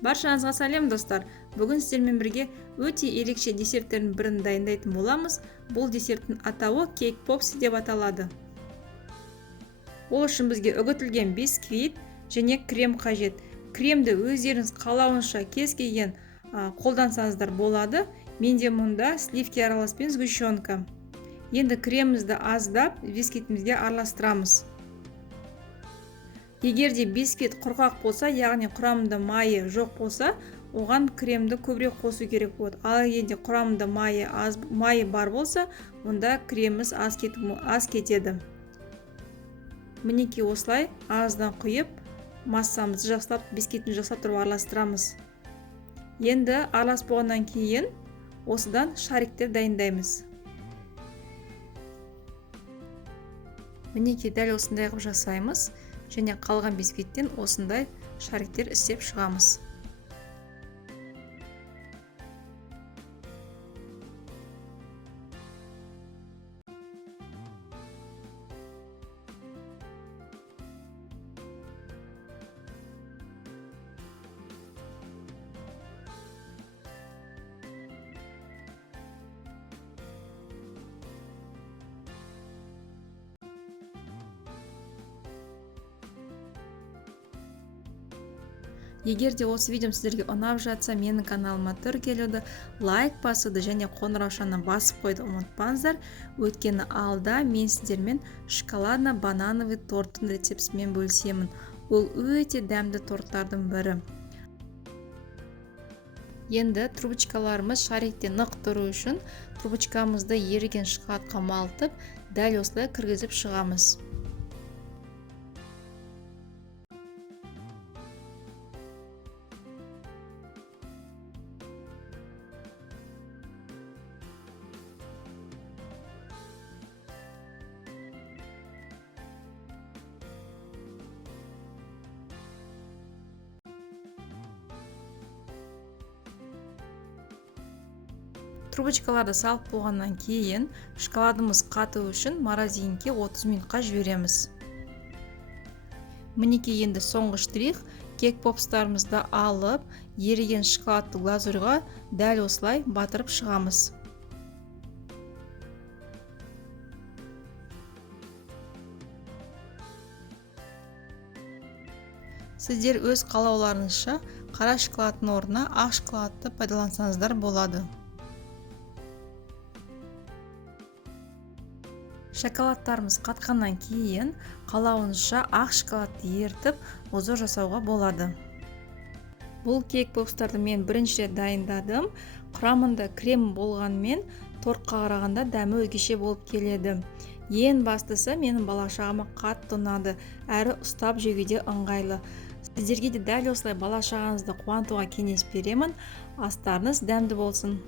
Баршаңызға сәлем достар. Бүгін сіздермен бірге өте ерекше десерттердің бірін дайындайтын боламыз. Бұл десерттің атауы кейк попси деп аталады. Ол үшін бізге үгітілген бисквит және крем қажет. Кремді өздеріңіз қалауынша кез келген қолдансаңыздар болады. Менде мұнда сливки араласпен сгущенка. Енді кремімізді аздап бисквитімізге араластырамыз. Егер де бисквит құрғақ болса, яғни құрамында майы жоқ болса, оған кремді көбірек қосу керек болады. Ал егер құрамында майы бар болса, онда креміміз аз кетеді. Мінекей осылай аздан құйып, массамызды жақсылап, бисквитін жақсылап тұрып араластырамыз. Енді аралас болғаннан кейін осыдан шариктер дайындаймыз. Мінекей дәл осындай қылып жасаймыз. Және қалған бисквиттен осындай шариктер істеп шығамыз. Егер де осы видеом сіздерге ұнап жатса, менің каналыма тіркелуді, лайк басуды және қоңыраушаны басып қойды ұмытпаңыздар. Өйткені алда мен сіздермен шоколадно-банановый торттың рецептімен бөлісемін. Ол өте дәмді торттардың бірі. Енді трубочкаларымыз шарикте нық тұру үшін трубочкамызды еріген шоколадқа малтып, дәл осылай кіргізіп шығамыз. Трубочкаларды салып болғаннан кейін шоколадымыз қату үшін морозилькеге 30 минутқа жібереміз. Мінекей енді соңғы штрих, кейк попстарымызды алып, еріген шоколадты глазурьға дәл осылай батырып шығамыз. Сіздер өз қалауларыңызша қара шоколадтың орнына ақ шоколадты пайдалансаңыздар болады. Шоколадтарымыз қатқаннан кейін қалауыңызша ақ шоколадты ертіп узор жасауға болады. Бұл кейк попстарды мен бірінші рет дайындадым. Құрамында крем болғанмен тортқа қарағанда дәмі өзгеше болып келеді. Ең бастысы менің бала-шағама қатты ұнады, әрі ұстап жеуге де ыңғайлы. Сіздерге де дәл осылай бала-шағаңызды қуантуға кеңес беремін. Астарыңыз дәмді болсын.